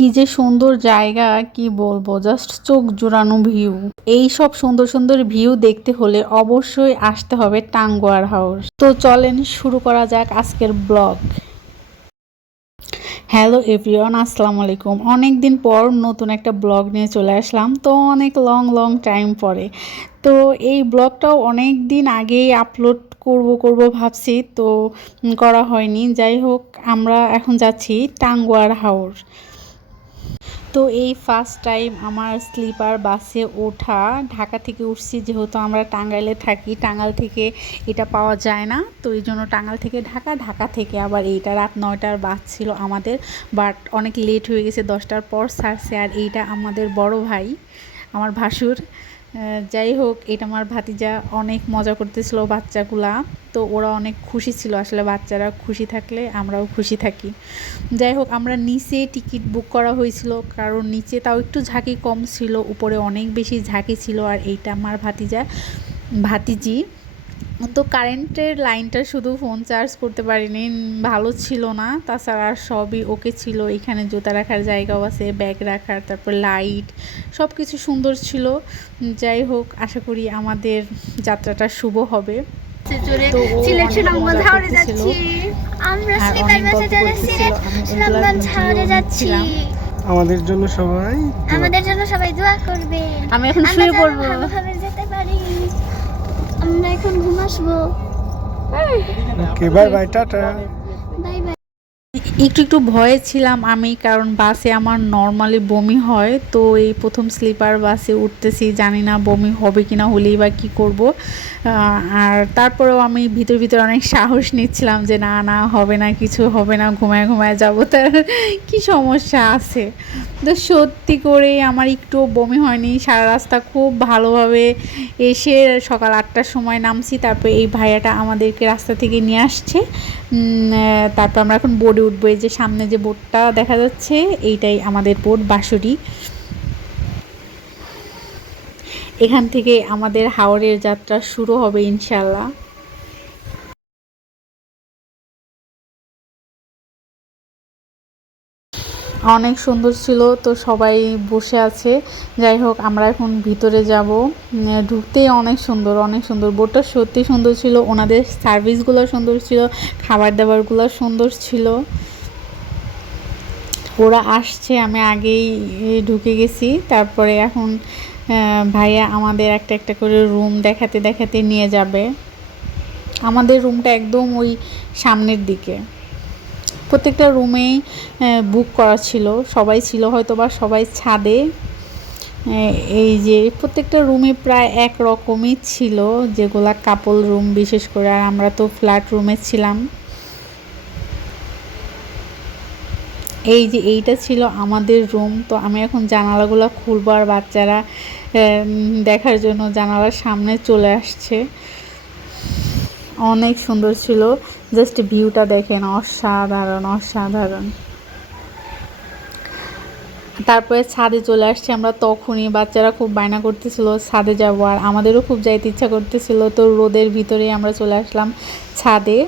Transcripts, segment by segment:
কি যে সুন্দর জায়গা, কি বলবো, জাস্ট চোখ জুড়ানো ভিউ। এই সব সুন্দর সুন্দর ভিউ দেখতে হলে অবশ্যই আসতে হবে টাঙ্গুয়ার হাউস। তো চলেন শুরু করা যাক আজকের ব্লগ। হ্যালো এভরিওয়ান, আসসালামু আলাইকুম। অনেক দিন পর নতুন একটা ব্লগ নিয়ে চলে আসলাম, তো অনেক লং টাইম পরে। তো এই ব্লগটাও অনেক দিন আগেই আপলোড করব ভাবছি, তো করা হয়নি। যাই হোক, আমরা এখন যাচ্ছি টাঙ্গুয়ার হাউস। তো এই ফার্স্ট টাইম আমার স্লিপার বাসে ওঠা। ঢাকা থেকে উঠছি, যেহেতু আমরা টাঙ্গাইলে থাকি, টাঙ্গাইল থেকে এটা পাওয়া যায় না, তো এই জন্য টাঙ্গাইল থেকে ঢাকা, ঢাকা থেকে আবার এইটা রাত 9টার বাস ছিল আমাদের, বাট অনেক লেট হয়ে গেছে, 10টার পর ছাড়ছে। আর এইটা আমাদের বড় ভাই, আমার ভাসুর। যাই হোক, এটা আমার ভাতিজা অনেক মজা করতেছিল বাচ্চাগুলা, তো ওরা অনেক খুশি ছিল। আসলে বাচ্চারা খুশি থাকলে আমরাও খুশি থাকি। যাই হোক, আমরা নিচে টিকিট বুক করা হয়েছিল, কারণ নিচে তাও একটু ঝাঁকি কম ছিল, উপরে অনেক বেশি ঝাঁকি ছিল। আর এইটা আমার ভাতিজি। তো কারেন্টের লাইনটা শুধু ফোন চার্জ করতে পারিনি, ভালো ছিল না, তাছাড়া আর সবই ওকে ছিল। এখানে জুতা রাখার জায়গাও আছে, ব্যাগ রাখার, তারপর লাইট, সব কিছু সুন্দর ছিল। যাই হোক, আশা করি আমাদের যাত্রাটা শুভ হবে। তো ও অনেক মজা করতেছিল আর অনেক গল্প করতেছিল, আমি ওইগুলা ভিডিও নিচ্ছিলাম। আমাদের জন্য সবাই দোয়া করবে। আমি এখন শুয়ে পড়বো। ভালোভাবে যেতে পারি। আমরা এখন ঘুম আসবো। ওকে, বাই বাই, টাটা। Bye bye. একটু ভয়ে ছিলাম আমি, কারণ বাসে আমার নর্মালি বমি হয়। তো এই প্রথম স্লিপার বাসে উঠতেছি, জানি না বমি হবে কিনা, হলেই বা কী করব। আর তারপরেও আমি ভিতর অনেক সাহস নিচ্ছিলাম যে না হবে না, কিছু হবে না, ঘুমায় যাবো, তার কি সমস্যা আছে। তো সত্যি করেই আমার একটু বমি হয়নি, সারা রাস্তা খুব ভালোভাবে এসে সকাল 8টার সময় নামছি। তারপর এই ভাইয়াটা আমাদেরকে রাস্তা থেকে নিয়ে আসছে। তারপর আমরা এখন বোর্ডে উঠবো। এই যে সামনে যে বোর্ডটা দেখা যাচ্ছে, এইটাই আমাদের বোর্ড, বাঁশুরি। এখান থেকে আমাদের হাওরের যাত্রা শুরু হবে ইনশাল্লাহ। অনেক সুন্দর ছিল, তো সবাই বসে আছে। যাই হোক, আমরা এখন ভিতরে যাব। ঢুকতেই অনেক সুন্দর বোটটা, সত্যি সুন্দর ছিল। ওনাদের সার্ভিসগুলো সুন্দর ছিল, খাবার দাবারগুলো সুন্দর ছিল। ওরা আসছে, আমি আগেই ঢুকে গেছি। তারপরে এখন ভাইয়া আমাদের একটা করে রুম দেখাতে নিয়ে যাবে। আমাদের রুমটা একদম ওই সামনের দিকে। প্রত্যেকটা রুমেই বুক করা ছিল, সবাই ছিল হয়তো বা সবাই ছাদে। এই যে প্রত্যেকটা রুমে প্রায় এক রকমই ছিল, যেগুলা কাপল রুম বিশেষ করে। আর আমরা তো ফ্ল্যাট রুমে ছিলাম। এই যে এইটা ছিল আমাদের রুম। তো আমি এখন জানালাগুলো খুলবো, আর বাচ্চারা দেখার জন্য জানালার সামনে চলে আসছে। অনেক সুন্দর ছিল, জাস্ট ভিউটা দেখেন, অসাধারণ। তারপরে ছাদে চলে আসছি আমরা, তখনই বাচ্চারা খুব বায়না করতেছিল ছাদে যাব, আর আমাদেরও খুব যাইতে ইচ্ছা করতেছিল। তো রোদের ভিতরে আমরা চলে আসলাম ছাদে।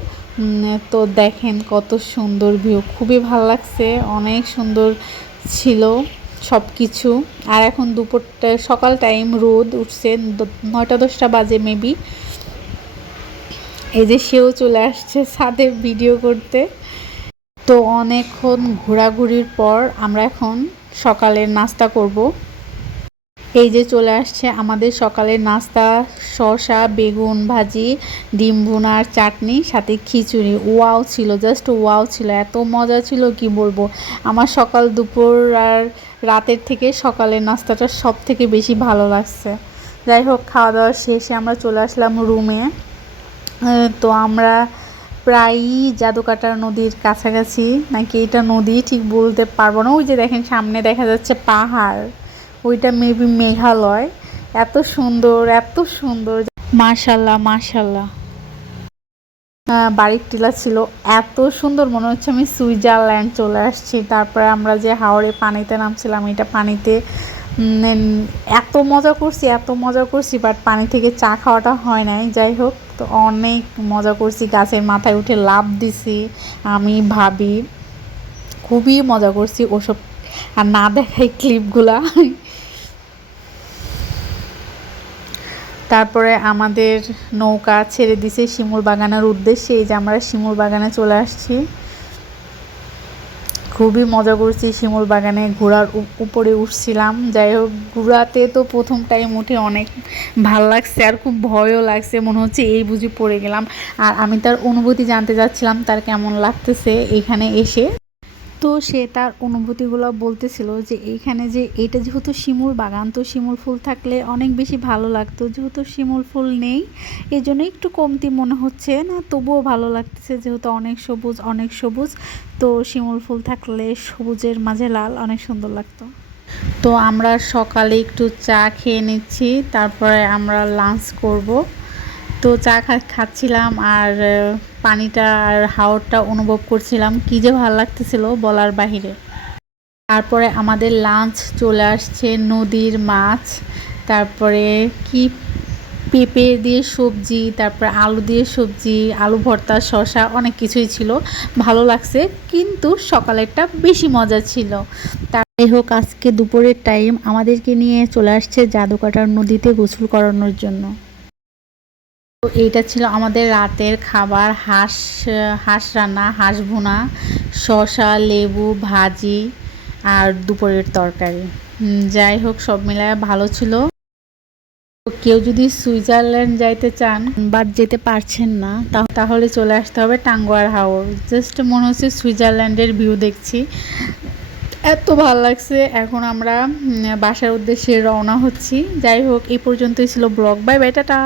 তো দেখেন কত সুন্দর ভিউ, খুবই ভালো লাগছে, অনেক সুন্দর ছিল সব কিছু। আর এখন দুপুরটা, সকাল টাইম, রোদ উঠছে, 9টা-10টা বাজে মেবি। এই যে সেও চলে আসছে ছাদে ভিডিও করতে। তো অনেকক্ষণ ঘোরাঘুরির পর আমরা এখন সকালের নাস্তা করব। এই যে চলে আসছে আমাদের সকালের নাস্তা, শসা, বেগুন ভাজি, ডিম ভুনার চাটনি, সাথে খিচুড়ি। ওয়াও ছিল, জাস্ট ওয়াও ছিল, এত মজা ছিল কি বলবো। আমার সকাল, দুপুর আর রাতের থেকে সকালের নাস্তাটা সব থেকে বেশি ভালো লাগছে। যাই হোক, খাওয়া দাওয়া শেষে আমরা চলে আসলাম রুমে। তো আমরা প্রায়ই জাদুকাটা নদীর কাছাকাছি, নাকি এটা নদী ঠিক বলতে পারবো না। ওই যে দেখেন সামনে দেখা যাচ্ছে পাহাড়, ওইটা মেবি মেঘালয়। এত সুন্দর, মাশাল্লাহ। বাড়ির টিলা ছিল, এত সুন্দর, মনে হচ্ছে আমি সুইজারল্যান্ড চলে আসছি। তারপরে আমরা যে হাওরে পানিতে নামছিলাম, এটা পানিতে এত মজা করছি, বাট পানি থেকে চা খাওয়াটা হয় নাই। যাই হোক, তো অনেক মজা করছি, গাছের মাথায় উঠে লাফ দিছি আমি, ভাবি খুবই মজা করছি ওসব আর না দেখাই ক্লিপগুলা। তারপরে আমাদের নৌকা ছেড়ে দিছে শিমুল বাগানের উদ্দেশ্যে। এই যে আমরা শিমুল বাগানে চলে আসছি। খুবই মজা করছি শিমুল বাগানে, ঘোড়ার উপরে উঠছিলাম। যাই হোক, ঘোড়াতে তো প্রথম টাইম উঠে অনেক ভাল লাগছে আর খুব ভয়ও লাগছে, মনে হচ্ছে এই বুঝি পড়ে গেলাম। আর আমি তার অনুভূতি জানতে চাচ্ছিলাম তার কেমন লাগতেছে এখানে এসে। তো সে তার অনুভূতিগুলো বলতেছিল যে এইখানে যে এটা যেহেতু শিমুল বাগান, তো শিমুল ফুল থাকলে অনেক বেশি ভালো লাগতো। যেহেতু শিমুল ফুল নেই এই জন্য একটু কমতি মনে হচ্ছে না, তবুও ভালো লাগতেছে যেহেতু অনেক সবুজ অনেক সবুজ। তো শিমুল ফুল থাকলে সবুজের মাঝে লাল অনেক সুন্দর লাগতো। তো আমরা সকালে একটু চা খেয়ে নিচ্ছি, তারপরে আমরা লাঞ্চ করব। তো চা খাচ্ছিলাম আর পানিটা আর হাওরটা অনুভব করছিলাম, কী যে ভালো লাগতেছিল বলার বাহিরে। তারপরে আমাদের লাঞ্চ চলে আসছে, নদীর মাছ, তারপরে কি পেঁপে দিয়ে সবজি, তারপরে আলু দিয়ে সবজি, আলু ভর্তা, শসা, অনেক কিছুই ছিল। ভালো লাগছে, কিন্তু সকালেরটা বেশি মজা ছিল। তাই হোক, আজকে দুপুরের টাইম আমাদেরকে নিয়ে চলে আসছে জাদুকাটার নদীতে গোসল করানোর জন্য। তো এইটা ছিল আমাদের রাতের খাবার, হাঁস রান্না, হাঁস ভুনা, শসা, লেবু, ভাজি আর দুপুরের তরকারি। যাই হোক, সব মিলায় ভালো ছিল। কেউ যদি সুইজারল্যান্ড যাইতে চান বাট যেতে পারছেন না, তাহলে চলে আসতে হবে টাঙ্গুয়ার হাওর। জাস্ট মনে হচ্ছে সুইজারল্যান্ডের ভিউ দেখছি, এত ভালো লাগছে। এখন আমরা বাসার উদ্দেশ্যে রওনা হচ্ছি। যাই হোক, এই পর্যন্তই ছিল ব্লগ। By bye, tata.